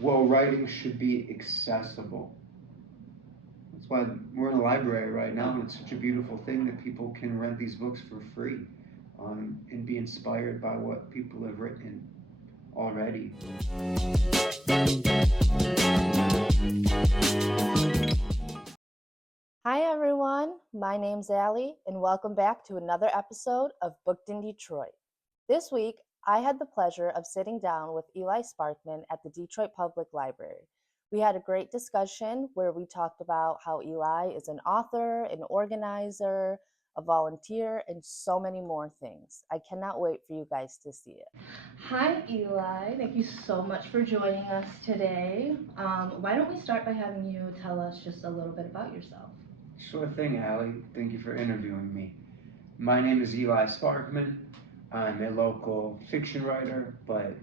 well, writing should be accessible. That's why we're in a library right now, and it's such a beautiful thing that people can rent these books for free, and be inspired by what people have written already. Hi everyone, my name's Allie, and welcome back to another episode of Booked in Detroit. This week, I had the pleasure of sitting down with Eli Sparkman at the Detroit Public Library. We had a great discussion where we talked about how Eli is an author, an organizer, a volunteer, and so many more things. I cannot wait for you guys to see it. Hi, Eli. Thank you so much for joining us today. Why don't we start by having you tell us just a little bit about yourself? Sure thing, Allie. Thank you for interviewing me. My name is Eli Sparkman. I'm a local fiction writer, but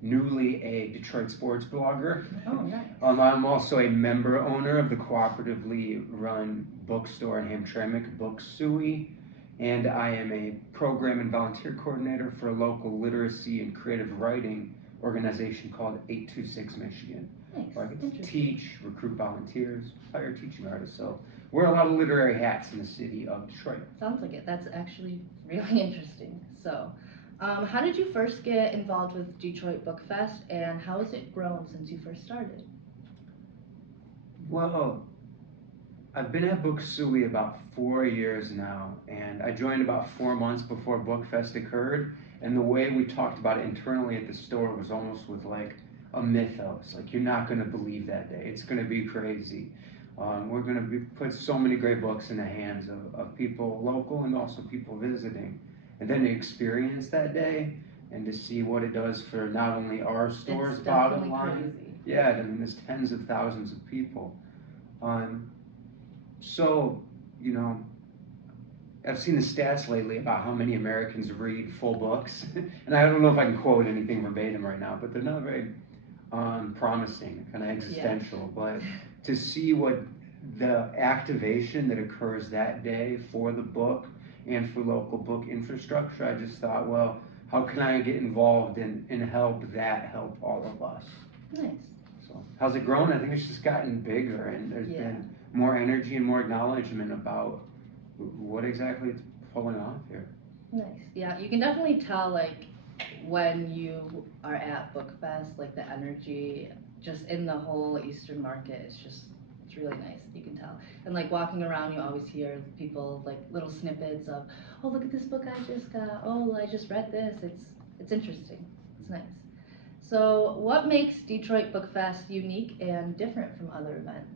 newly a Detroit sports blogger. Oh, nice. I'm also a member owner of the cooperatively run bookstore in Hamtramck, Book Suey, and I am a program and volunteer coordinator for a local literacy and creative writing organization called 826 Michigan. Nice. Where I get to teach, recruit volunteers, hire teaching artists. So wear a lot of literary hats in the city of Detroit. Sounds like it. That's actually really interesting. How did you first get involved with Detroit Book Fest, and how has it grown since you first started? Well, I've been at Book Suey about 4 years now, and I joined about 4 months before Bookfest occurred. And the way we talked about it internally at the store was almost with like a mythos. Like, you're not going to believe that day. It's going to be crazy. We're going to put so many great books in the hands of people local and also people visiting. And then to experience that day and to see what it does for not only our store's bottom line. Crazy. Yeah, I mean, there's tens of thousands of people. Um, so, you know, I've seen the stats lately about how many Americans read full books, and I don't know if I can quote anything verbatim right now, but they're not very promising, kind of existential. But to see what the activation that occurs that day for the book and for local book infrastructure, I just thought, well, how can I get involved and help that help all of us? Nice. So, how's it grown? I think it's just gotten bigger, and there's been more energy and more acknowledgement about what exactly it's pulling off here. Nice. Yeah, you can definitely tell like when you are at Book Fest, like the energy just in the whole Eastern market is just it's really nice. You can tell. And like walking around you always hear people like little snippets of, "Oh, look at this book I just got. Oh, I just read this." It's interesting. It's nice. So, what makes Detroit Book Fest unique and different from other events?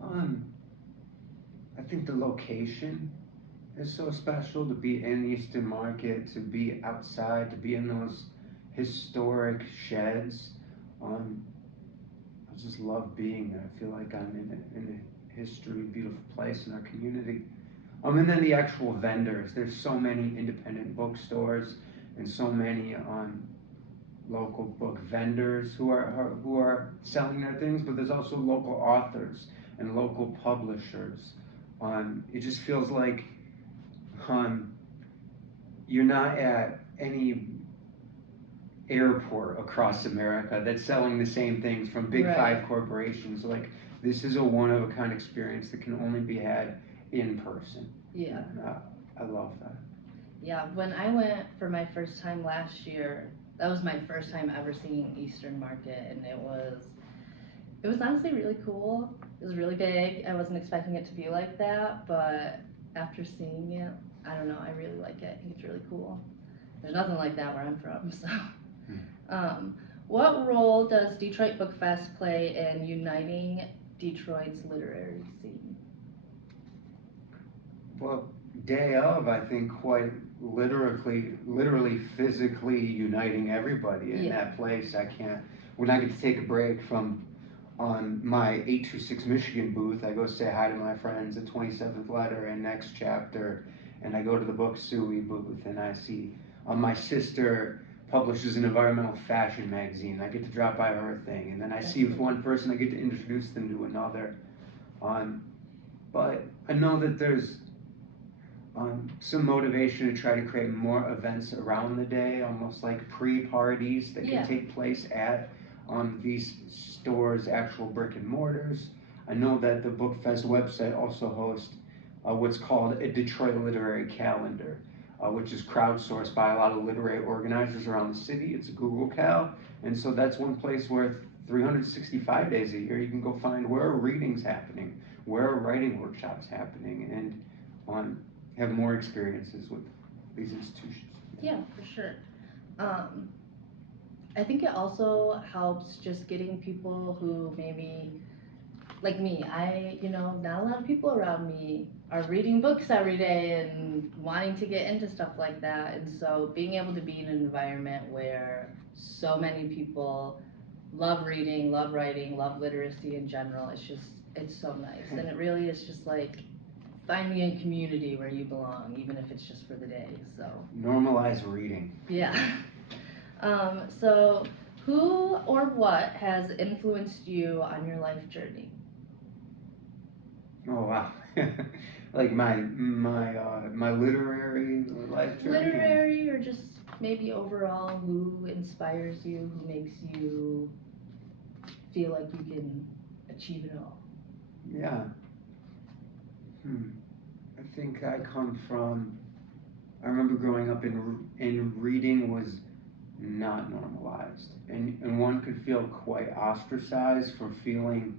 Um, I think the location is so special to be in Eastern Market, to be outside, to be in those historic sheds. Um, I just love being there. I feel like I'm in a history, beautiful place in our community. And then the actual vendors. There's so many independent bookstores and so many local book vendors who are selling their things, but there's also local authors and local publishers. It just feels like um, you're not at any airport across America that's selling the same things from big five corporations. Like, this is a one of a kind experience that can only be had in person. Yeah. I love that. Yeah, when I went for my first time last year, that was my first time ever seeing Eastern Market, and it was honestly really cool. It was really big. I wasn't expecting it to be like that, but after seeing it, I don't know, I really like it. I think it's really cool. There's nothing like that where I'm from, so. Um, what role does Detroit Book Fest play in uniting Detroit's literary scene? Well, day of, I think quite literally, physically uniting everybody in that place. I can't. When I get to take a break from on my 826 Michigan booth, I go say hi to my friends at 27th Letter and Next Chapter, and I go to the Book Suey booth and I see my sister publishes an environmental fashion magazine. I get to drop by her thing, and then I see with one person, I get to introduce them to another. On, but I know that there's some motivation to try to create more events around the day, almost like pre-parties that Yeah. can take place at these stores, actual brick and mortars. I know that the Book Fest website also hosts what's called a Detroit Literary Calendar, which is crowdsourced by a lot of literary organizers around the city. It's a Google Cal, and so that's one place where 365 days a year you can go find where are readings happening, where are writing workshops happening, and on have more experiences with these institutions. Yeah, for sure. Um, I think it also helps just getting people who maybe, like me, not a lot of people around me are reading books every day and wanting to get into stuff like that. And so being able to be in an environment where so many people love reading, love writing, love literacy in general, it's so nice. And it really is just like finding a community where you belong, even if it's just for the day. So Normalize reading. yeah. So who or what has influenced you on your life journey? Oh wow. Like my literary life journey. Literary, or just maybe overall, who inspires you, who makes you feel like you can achieve it all? Yeah. Hmm. I think I come from. I remember growing up in reading was not normalized, and one could feel quite ostracized for feeling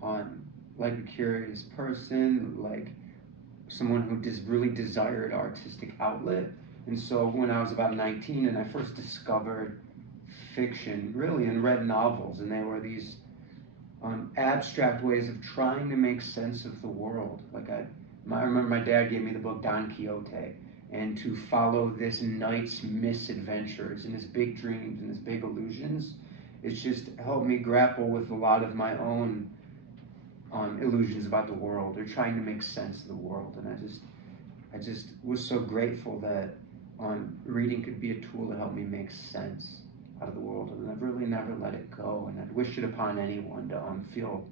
on like a curious person, like someone who really desired artistic outlet. And so when I was about 19 and I first discovered fiction, really, and read novels, and they were these abstract ways of trying to make sense of the world. I remember my dad gave me the book Don Quixote, and to follow this knight's misadventures and his big dreams and his big illusions, it's just helped me grapple with a lot of my own illusions about the world or trying to make sense of the world. And I just was so grateful that reading could be a tool to help me make sense out of the world, and I've really never let it go. And I'd wish it upon anyone to feel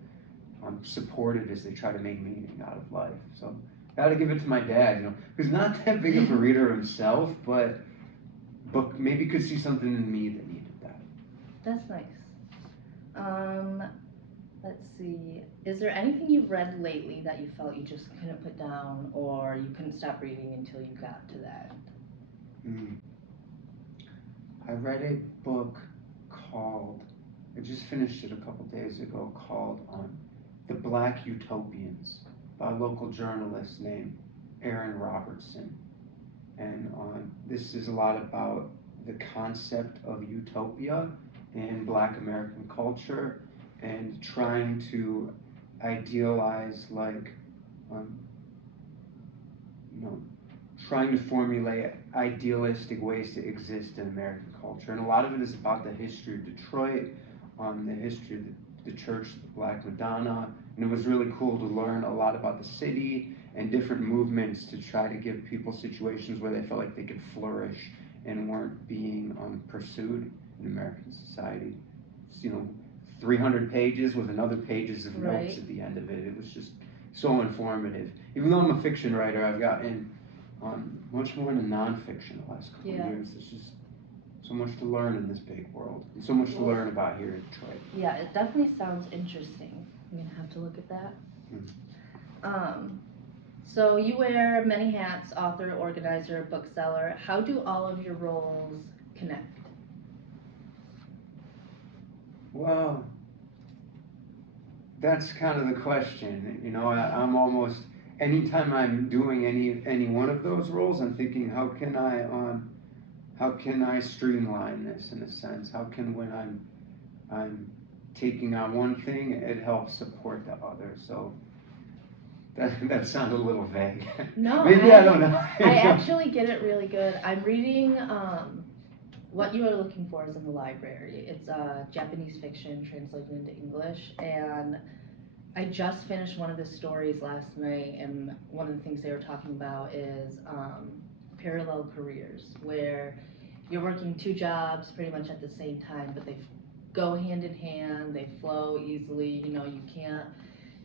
supported as they try to make meaning out of life. So got to give it to my dad, who's not that big of a reader himself, but maybe could see something in me that needed that. That's nice. Um, let's see. Is there anything you've read lately that you felt you just couldn't put down, or you couldn't stop reading until you got to that? Mm. I read a book called, I just finished it a couple days ago, called The Black Utopians by a local journalist named Aaron Robertson. And this is a lot about the concept of utopia in Black American culture and trying to idealize, like, um, you know, trying to formulate idealistic ways to exist in American culture. And a lot of it is about the history of Detroit, the history of the Church of the Black Madonna. And it was really cool to learn a lot about the city and different movements to try to give people situations where they felt like they could flourish and weren't being pursued in American society. It's, 300 pages with another pages of Right. notes at the end of it. It was just so informative. Even though I'm a fiction writer, I've gotten much more into nonfiction the last couple of years. There's just so much to learn in this big world, and so much to learn about here in Detroit. Yeah, it definitely sounds interesting. I'm gonna have to look at that. So you wear many hats: author, organizer, bookseller. How do all of your roles connect? Well, that's kind of the question. I'm almost anytime I'm doing any one of those roles, I'm thinking, how can I streamline this in a sense? How can when I'm taking on one thing, it helps support the other. So that sounded a little vague. No, Maybe I don't know. I actually get it really good. I'm reading What You Are Looking For is in the library. It's Japanese fiction translated into English, and I just finished one of the stories last night, and one of the things they were talking about is parallel careers, where you're working two jobs pretty much at the same time, but they go hand in hand, they flow easily.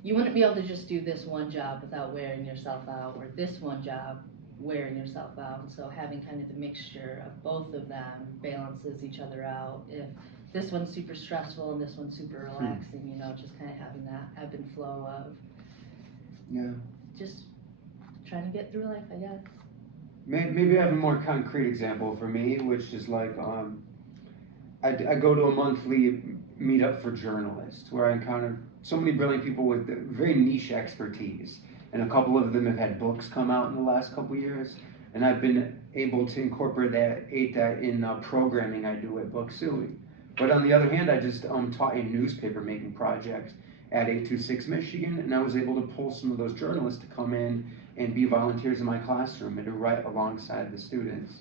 You wouldn't be able to just do this one job without wearing yourself out, or this one job wearing yourself out. And so having kind of the mixture of both of them balances each other out. If this one's super stressful and this one's super relaxing, you know, just kind of having that ebb and flow of just trying to get through life, I guess. Maybe I have a more concrete example for me, which is like I go to a monthly meetup for journalists where I encounter so many brilliant people with very niche expertise, and a couple of them have had books come out in the last couple of years, and I've been able to incorporate that in programming I do at Book Suey. But on the other hand, I just taught a newspaper making project at 826 Michigan, and I was able to pull some of those journalists to come in and be volunteers in my classroom and to write alongside the students.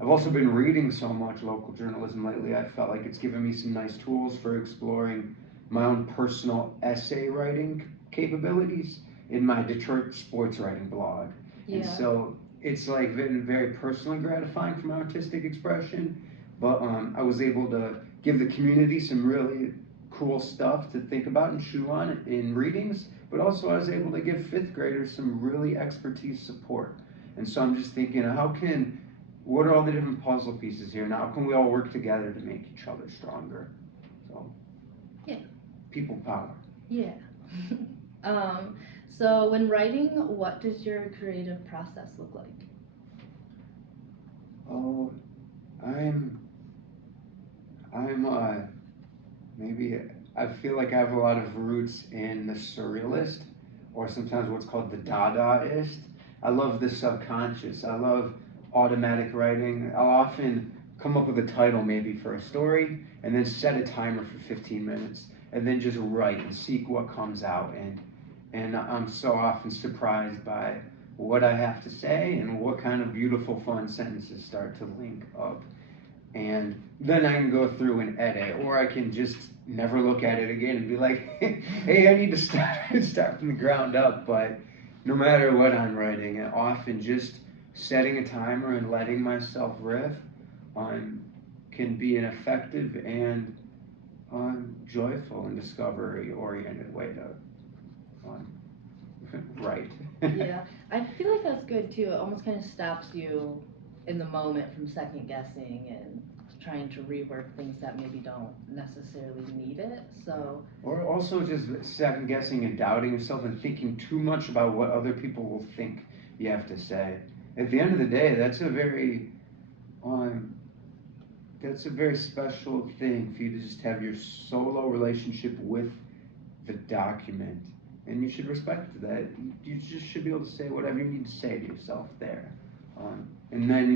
I've also been reading so much local journalism lately, I felt like it's given me some nice tools for exploring my own personal essay writing capabilities in my Detroit sports writing blog. And so it's like been very personally gratifying for my artistic expression, but I was able to give the community some really cool stuff to think about and chew on in readings, but also I was able to give fifth graders some really expertise support. And so I'm just thinking, what are all the different puzzle pieces here? Now, how can we all work together to make each other stronger? So, people power. Yeah. So when writing, what does your creative process look like? Oh, I'm maybe I feel like I have a lot of roots in the surrealist, or sometimes what's called the Dadaist. I love the subconscious. I love automatic writing. I'll often come up with a title maybe for a story, and then set a timer for 15 minutes, and then just write and seek what comes out. And I'm so often surprised by what I have to say and what kind of beautiful, fun sentences start to link up. And then I can go through and edit, or I can just never look at it again and be like, hey, I need to start from the ground up. But no matter what I'm writing, often just setting a timer and letting myself riff can be an effective and joyful and discovery oriented way to write. Yeah, I feel like that's good too. It almost kind of stops you in the moment from second guessing and trying to rework things that maybe don't necessarily need it. So, or also just second guessing and doubting yourself and thinking too much about what other people will think you have to say. At the end of the day, um, that's a very special thing for you to just have your solo relationship with the document, and you should respect that. You just should be able to say whatever you need to say to yourself there, and then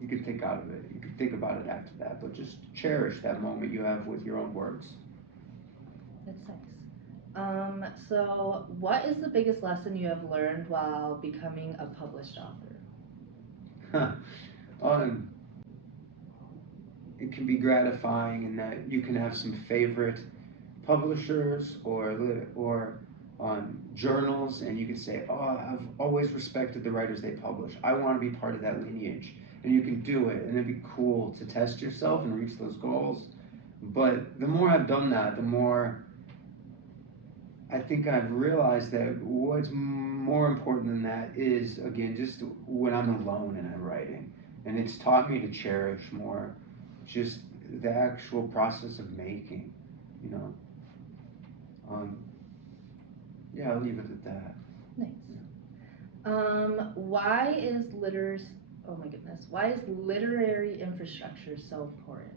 you can think out of it. You can think about it after that, but just cherish that moment you have with your own words. that's nice. So what is the biggest lesson you have learned while becoming a published author? um, it can be gratifying in that you can have some favorite publishers or journals, and you can say, "Oh, I've always respected the writers they publish. I want to be part of that lineage," and you can do it, and it'd be cool to test yourself and reach those goals. But the more I've done that, the more I think I've realized that what's more important than that is, again, just when I'm alone and I'm writing, and it's taught me to cherish more just the actual process of making, you know. Um, yeah, I'll leave it at that. Nice. Why is litters? Oh my goodness. Why is literary infrastructure so important?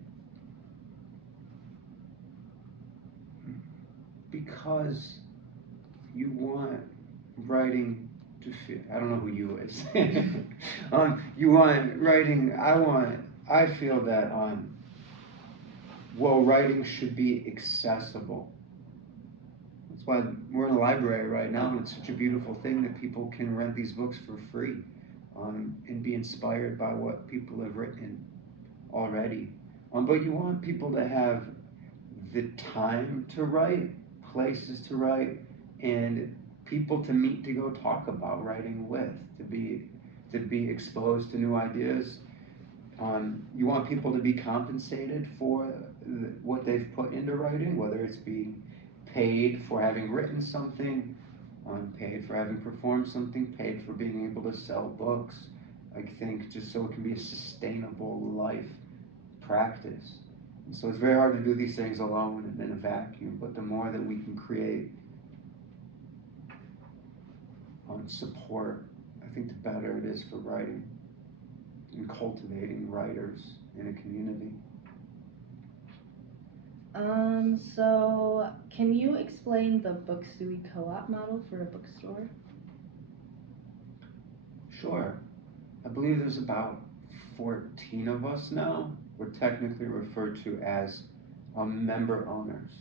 Because you want writing to feel. I don't know who you is. You want writing. I feel that well, writing should be accessible. That's why we're in a library right now, and it's such a beautiful thing that people can rent these books for free, and be inspired by what people have written already. But you want people to have the time to write, places to write, and people to meet to go talk about writing with, to be exposed to new ideas. You want people to be compensated for what they've put into writing, whether it's being paid for having written something, paid for having performed something, paid for being able to sell books. I think just so it can be a sustainable life practice. And so it's very hard to do these things alone and in a vacuum, but the more that we can create support, I think the better it is for writing and cultivating writers in a community. So can you explain the Book Suey co-op model for a bookstore? Sure. I believe there's about 14 of us now. We're technically referred to as member owners.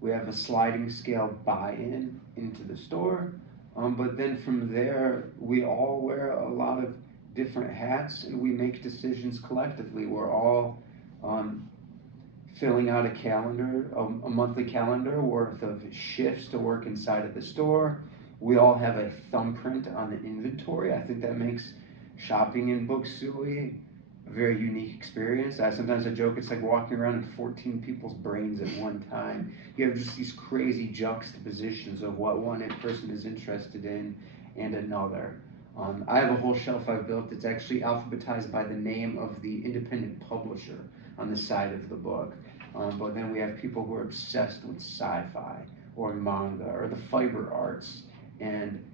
We have a sliding scale buy-in into the store, but then from there, we all wear a lot of different hats and we make decisions collectively. We're all um, filling out a calendar, a monthly calendar worth of shifts to work inside of the store. We all have a thumbprint on the inventory. I think that makes shopping in Book Suey a very unique experience. Sometimes I joke it's like walking around in 14 people's brains at one time. You have just these crazy juxtapositions of what one person is interested in and another. I have a whole shelf I've built that's actually alphabetized by the name of the independent publisher on the side of the book. But then we have people who are obsessed with sci-fi or manga or the fiber arts. And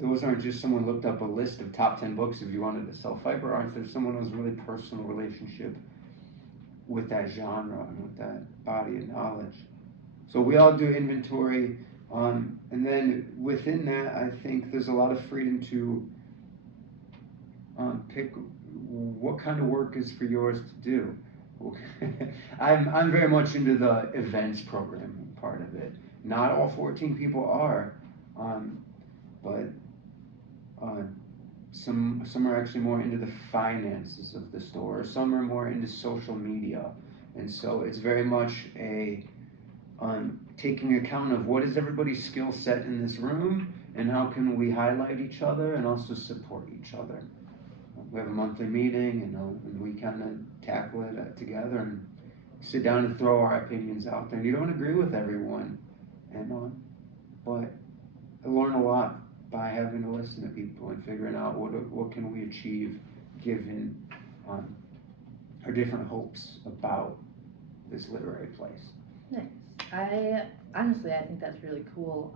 those aren't just someone looked up a list of top 10 books if you wanted to sell fiber arts. There's someone who has a really personal relationship with that genre and with that body of knowledge. So we all do inventory. And then within that, I think there's a lot of freedom to pick what kind of work is for yours to do. I'm very much into the events program part of it. Not all 14 people are, um, but uh, some are actually more into the finances of the store. Some are more into social media, and so it's very much a taking account of what is everybody's skill set in this room and how can we highlight each other and also support each other. We have a monthly meeting, and we kind of tackle it together and sit down and throw our opinions out there. And you don't agree with everyone, and but I learn a lot by having to listen to people and figuring out what can we achieve given um, our different hopes about this literary place. Nice. I honestly, I think that's really cool.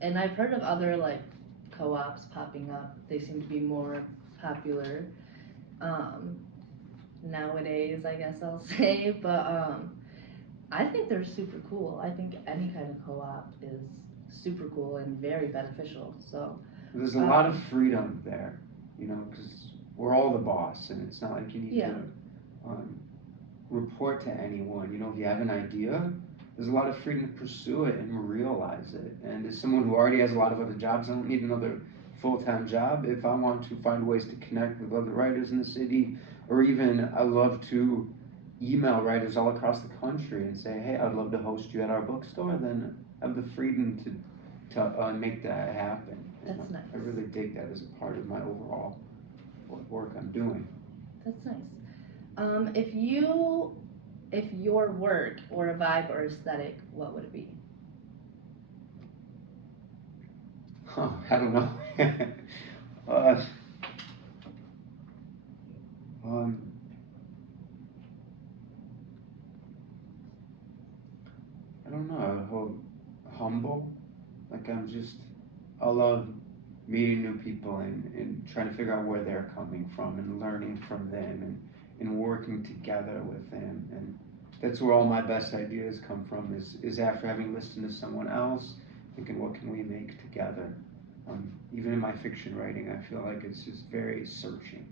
And I've heard of other like co-ops popping up. They seem to be more popular um, nowadays, I guess I'll say. But I think they're super cool. I think any kind of co-op is super cool and very beneficial. So there's a lot of freedom there, because we're all the boss, and it's not like you need to report to anyone. If you have an idea, there's a lot of freedom to pursue it and realize it. And as someone who already has a lot of other jobs, I don't need another full-time job. If I want to find ways to connect with other writers in the city, or even I love to email writers all across the country and say, hey, I'd love to host you at our bookstore, then I have the freedom to make that happen. That's nice. I really dig that as a part of my overall work I'm doing. That's nice. If your work or a vibe or aesthetic, what would it be? I don't know. uh, um, I don't know. Humble. Like I love meeting new people and trying to figure out where they're coming from and learning from them and working together with them. And that's where all my best ideas come from is after having listened to someone else, thinking what can we make together. Even in my fiction writing, I feel like it's just very searching,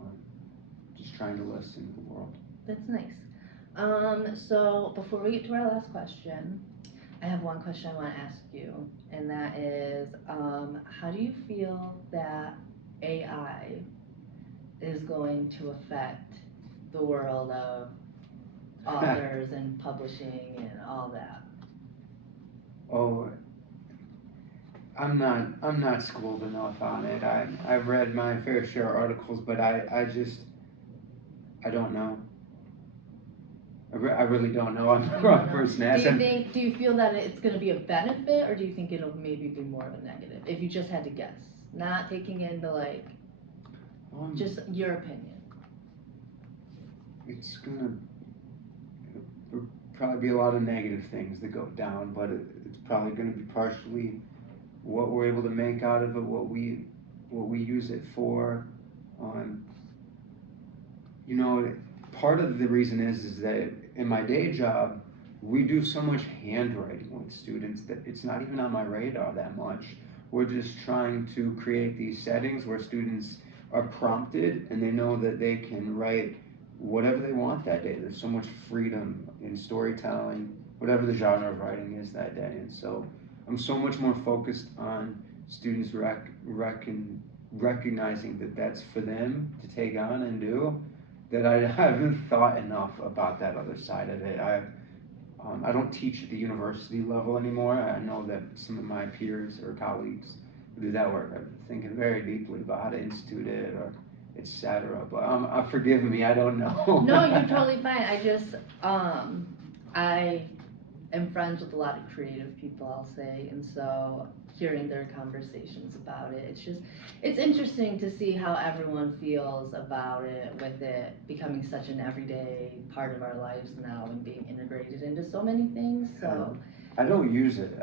um, just trying to listen to the world. That's nice. So before we get to our last question, I have one question I want to ask you, and that is, how do you feel that AI is going to affect the world of authors and publishing and all that? Oh, I'm not schooled enough on it. I've read my fair share of articles, but I don't know. I really don't know. I'm the You wrong don't know. person to ask. Do you feel that it's going to be a benefit, or do you think it'll maybe be more of a negative? If you just had to guess, not taking into like, just your opinion. It's gonna probably be a lot of negative things that go down, but it's probably gonna be partially what we're able to make out of it, what we use it for. Um, you know, part of the reason is that in my day job, we do so much handwriting with students that it's not even on my radar that much. We're just trying to create these settings where students are prompted and they know that they can write whatever they want that day. There's so much freedom in storytelling, whatever the genre of writing is that day. And so I'm so much more focused on students recognizing that that's for them to take on and do, that I haven't thought enough about that other side of it. I don't teach at the university level anymore. I know that some of my peers or colleagues who do that work are thinking very deeply about how to institute it or etc. But forgive me, I don't know. No, you're totally fine. I am friends with a lot of creative people, I'll say, and so hearing their conversations about it, it's interesting to see how everyone feels about it, with it becoming such an everyday part of our lives now and being integrated into so many things. So I don't use it.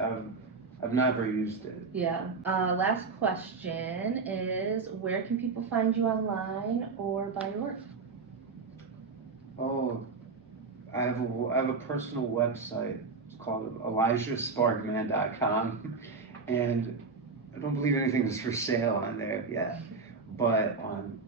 I've never used it. Yeah. Last question is, where can people find you online or buy your work? Oh, I have a personal website. It's called ElijahSparkman.com, and I don't believe anything is for sale on there yet. But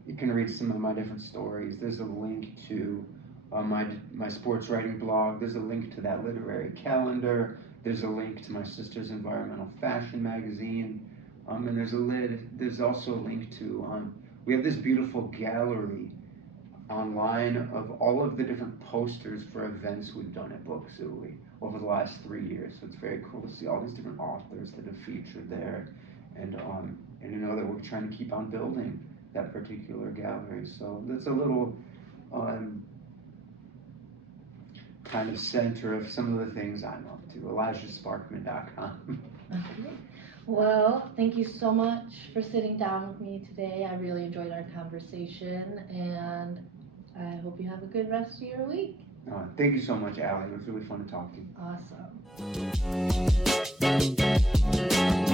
you can read some of my different stories. There's a link to my sports writing blog. There's a link to that literary calendar. There's a link to my sister's environmental fashion magazine, and there's also a link to we have this beautiful gallery online of all of the different posters for events we've done at Book Suey over the last 3 years. So it's very cool to see all these different authors that have featured there, and you know that we're trying to keep on building that particular gallery. So that's a little kind of center of some of the things I'm up to. ElijahSparkman.com. Okay. Well, thank you so much for sitting down with me today. I really enjoyed our conversation, and I hope you have a good rest of your week. Thank you so much, Allie. It was really fun to talk to you. Awesome.